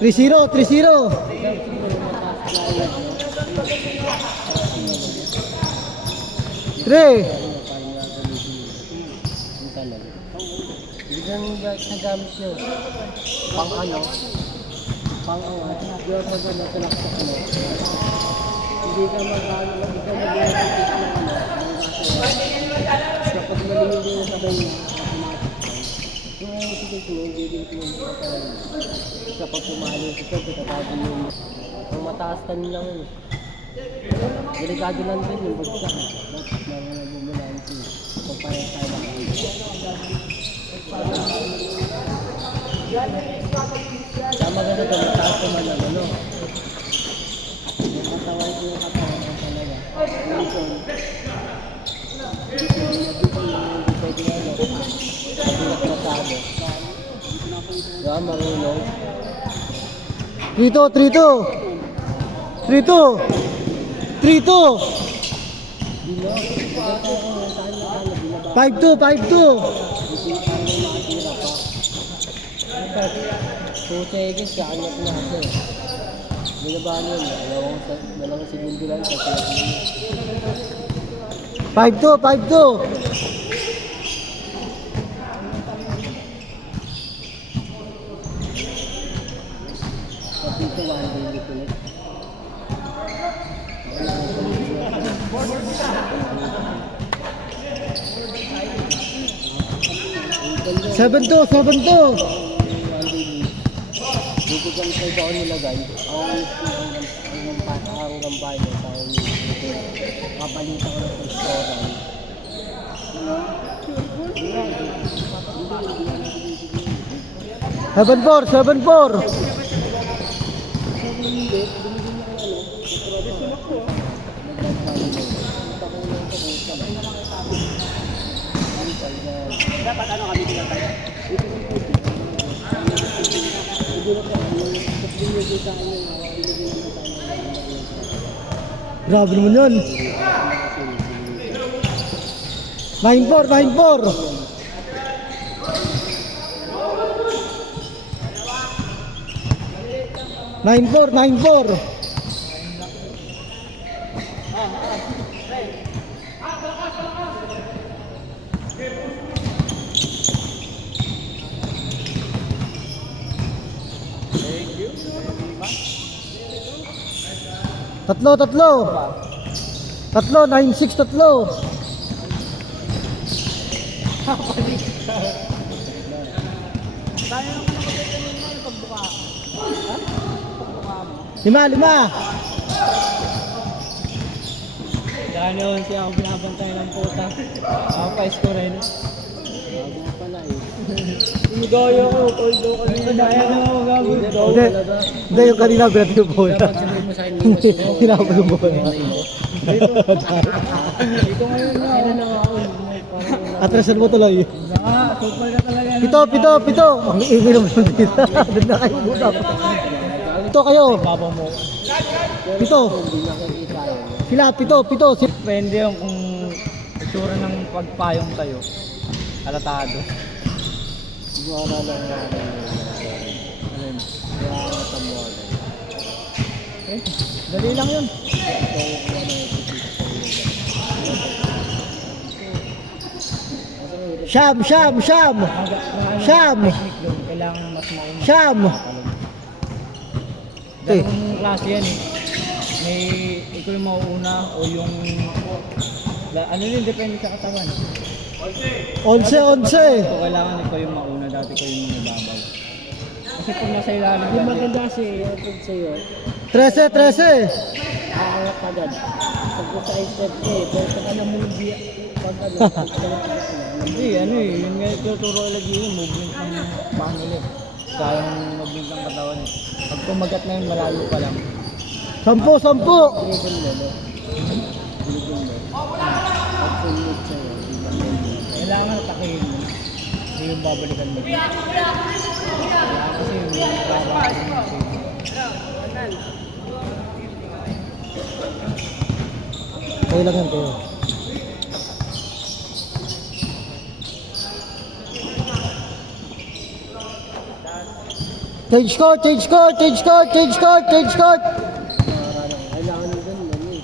3-0, 3-0. 3. Biglang nagamit yun. Pang ano? Pang ano? Biglang nagamit sa laksak mo. Hindi ka mag-ano, hindi ka mag-ano. Kapag malinig yung sabay niya, automatic. Kung ayaw sige ko, hindi ko yung kapag. Kapag pumalo yung sito, tatapin yung ang mataas tan lang yun. Delikado lang din yung bagsak. Dapat mga nagmumulaan siya. Kapag parang tayo lang. Tama ka na ito, mataas naman ang ano. Matawag ko yung katawan ng talaga. Dito. Dito yung pwede na ano. Mabigat na tabo. Diba, marunong. 3-2, 3-2. 3-2. 5-2, 5-2. So, seconds, kaanyat na kasi. Binabaan yun. Dalawang segundo lang. 5-2, 5-2. Kapito, 1 day ulit. 7-2, 7-2. Dito kang sa doon nilagay, ang gambay mo sa kapalitan ko ng restaurant. 7-4, 7-4. Dapat ano kami tinatay? Grabe naman yun. 9-4, 9-4. 9-4, 9-4. Tatlo, tatlo. Tatlo, 9-6, tatlo. Lima, lima. Dahil yun siya ako pinapantay ng puta. Ako pa-score rin. Bago ko pala eh. Gaya ko, although kanina dahil ako gago. Hindi, yung kanina binat yung bola. Dapat sabihin mo sa akin yung kasi ko. Hinapos yung bola. Dito ngayon na. Ano na ako. Atrasan mo tuloy. Super ka talaga. Pito, pito, pito. Ang ingay naman yung dito. Doon na kayo usap. Pito kayo. Babaw mo. Pito. Sila, pito, pito. Depende yung kung itsura ng pagpayong tayo. Halatado. Siguro lang na alin. Dali lang yun. Siyam, siyam, siyam. Siyam. Kailangan mas mauna. Siyam. Dalawang klase yan eh. May ikaw yung mauuna o yung ano yun, depende sa katawan. 11, 11. So, kailangan ikaw yung mauna, dati ko yung nababaw. Kasi pag nasa ilalim yung maganda kasi pag sa'yo 13, 13. aawat agad. Pag sa step eh, pero pag alam mo yung biya pag ano hindi, ano eh, yun nga tuturo lagi yung movement ng pangil eh. Kayang movement ng katawan eh. Pag kumagat na yun, malayo pa lang. 10, 10. Dribble mo, no? Dribble mo. Pag sulit sa'yo, kailangan takihin mo. Hindi yung babalikan mo. Kaya kasi yung babalikan mo. Okay lang yan kayo. Change court, change court, change court, change court, change court. Kailangan nyo ganun yan eh.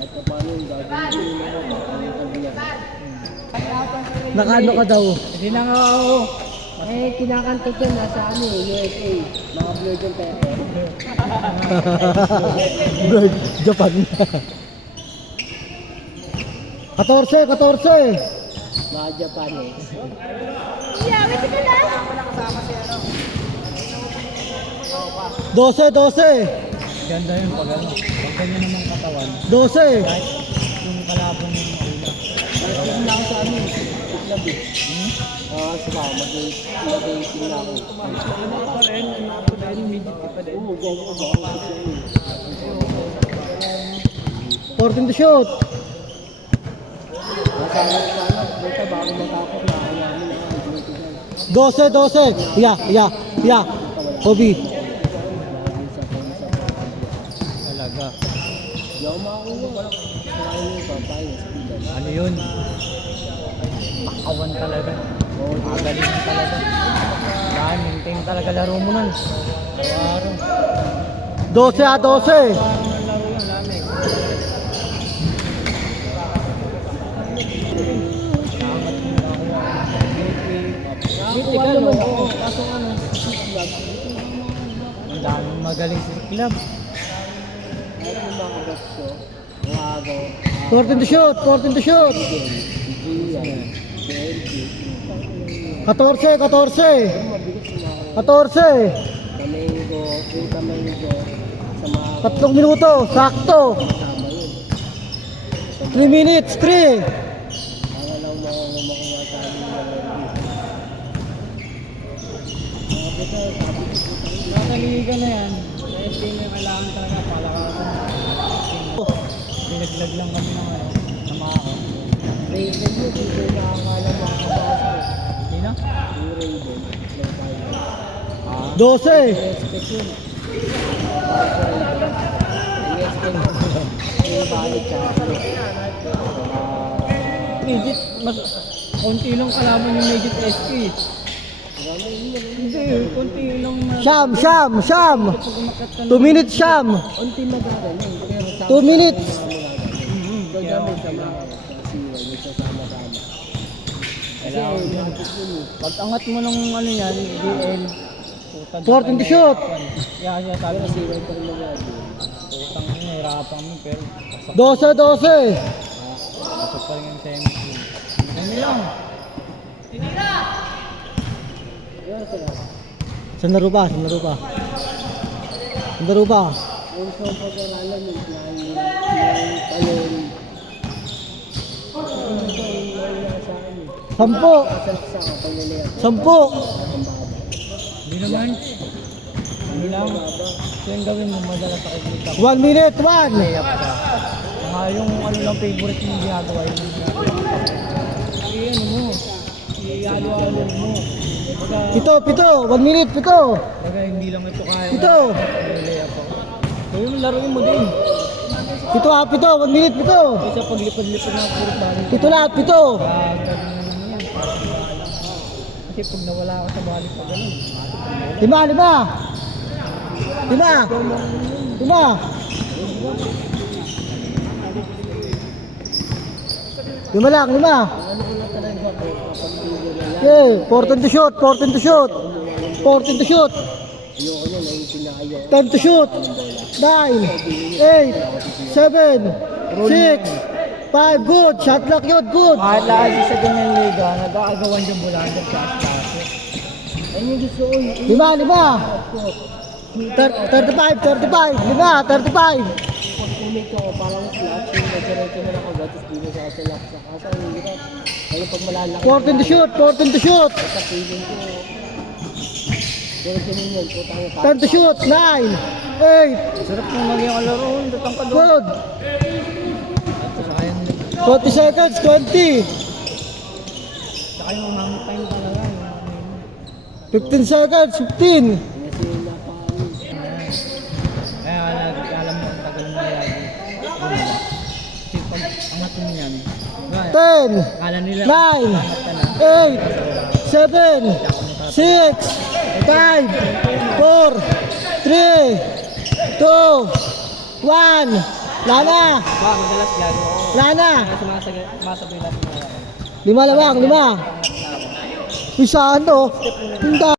At paano yung gagawin ko yung Nakaano ka daw? Hindi na nga ako. Eh, kinakanta ko nasa ano eh, USA. Mga Blood and Pepper. Bird, Japan. 14, 14. Mga Japanese. 12, 12. Ganda yun pag ano. Pag ganyan naman katawan. 12. Yung kalabang yung maula. Pero na ako sa ano eh. Itlab eh. Saka mag-18 na ako. Pa rin, midget ka pa rin. Oo, gawa ko. 14 to shoot. Nasanap ka na. Basta bago matapos na ako namin na ang 12, 12. Yeah. Obi. Talaga. Di ako makakuha. Kaya yung papayas. Ano yun? Makawan talaga. Magaling talaga. Dahil maintain talaga laro mo nun. Araw-araw. 12 ah, 12. Parang laro yun, lamig. Critical, oo. Kaso ano, ang daming magaling sa club. At yung mga best ko, yung agaw, 14 to shoot, 14 to shoot. Gian, 20, 14, 14. mabigat yung mga 14. Domingo, yung Domingo, sa mga 3 minuto, sakto. kasama yun. 3 minutes, 3. Ang alam mo, makuha sa amin yung Nakaliga na yan. Kaya team yung kailangan talaga palakasan. Binaglag lang kami ng ano, ng mga ako. Raven yun, hindi nakakala makakabasa. Sino? Yung Raven, yung Raven. 12. Respect yun. Respect yung balik sa Midget, mas konti lang kalaban yung Midget SK. Hindi, konti lang na. Sham, Sham, Sham. Pag umakyat ka 2 minutes, Sham. unti magagaling. Pero sa 2 minutes. gagamit sa mga siwa, nagsasama-sama. Kasi bakit yun eh. Pag angat mo ng ano yan, DL. 14 to shoot. Yeah, sabi Pero ko, siwa pa rin magagaling. utang mo, nahirapan mo, pero 12, 12. pasok pa rin yung semi. Ano lang? Kaya sila, Sandaro ba? Sandaro ba? Sandaro ba? yung sa pag-aralan yung talon. Ano ba yung wala sa akin eh. 10. Kasalsa ka pag nilihat. 10. Ang baba. Hindi naman. Ano lang? Ito yung gawin mo, madalas ako dito. 1 minute, 1. Layup ka. Saka yung ano lang favorite mo yung ginagawa, yung ano mo, i-alo-alo mo. Pito, 1 minute, 7. Baga hindi lang ito kaya. Pito. Layup ako. So yung laruin mo din. 1 minute, 7. Kasi paglipad-lipad na puro bali. 7 lahat, 7. Gagawin mo naman yan. Kasi pag nawala ako sa bali pa ganun, matik na yun. 5 lang, 5. Ano ko na talaga ko kapag video na lang. Okay, 14 to shoot, 14 to shoot. 14 to shoot. Ayoko na, naiintinayo. 10 to shoot. 9, 8, 7, 6, 5. Good. Shot clock yun. Good. Kahit lahat sa ganyan liga, nag-aagawan yung bulander sa aspase. Ayun yung gusto ko. 35, 35. Pag umit ko, parang flat, yung nagdiretso na lang agad, tapos di na siya salak sa kasa. Ang hirap. Kaya pag malalaki. 14 to shoot, 14 to shoot. Sa feeling ko. Pero ganun yun, putang ina. 10 to shoot, 9, 8. Sarap nung maging kalaro, hindi tang kalaro. Good. Saka yung, 20 seconds, 20. saka yung mamit time talaga. 15 seconds, 15. Kasi yung napakaano. Kaya alam mo ang tagal mo lagi. Kasi pag angat mo yan, 10, akala nila 9, angat ka na. 8, 7, 6, 5, 4, 3, 2, 1. Lana! Ba, madalas gago ako. Lana! Sumasabay natin mga 5 lamang, 5. Isa ano? Tinda.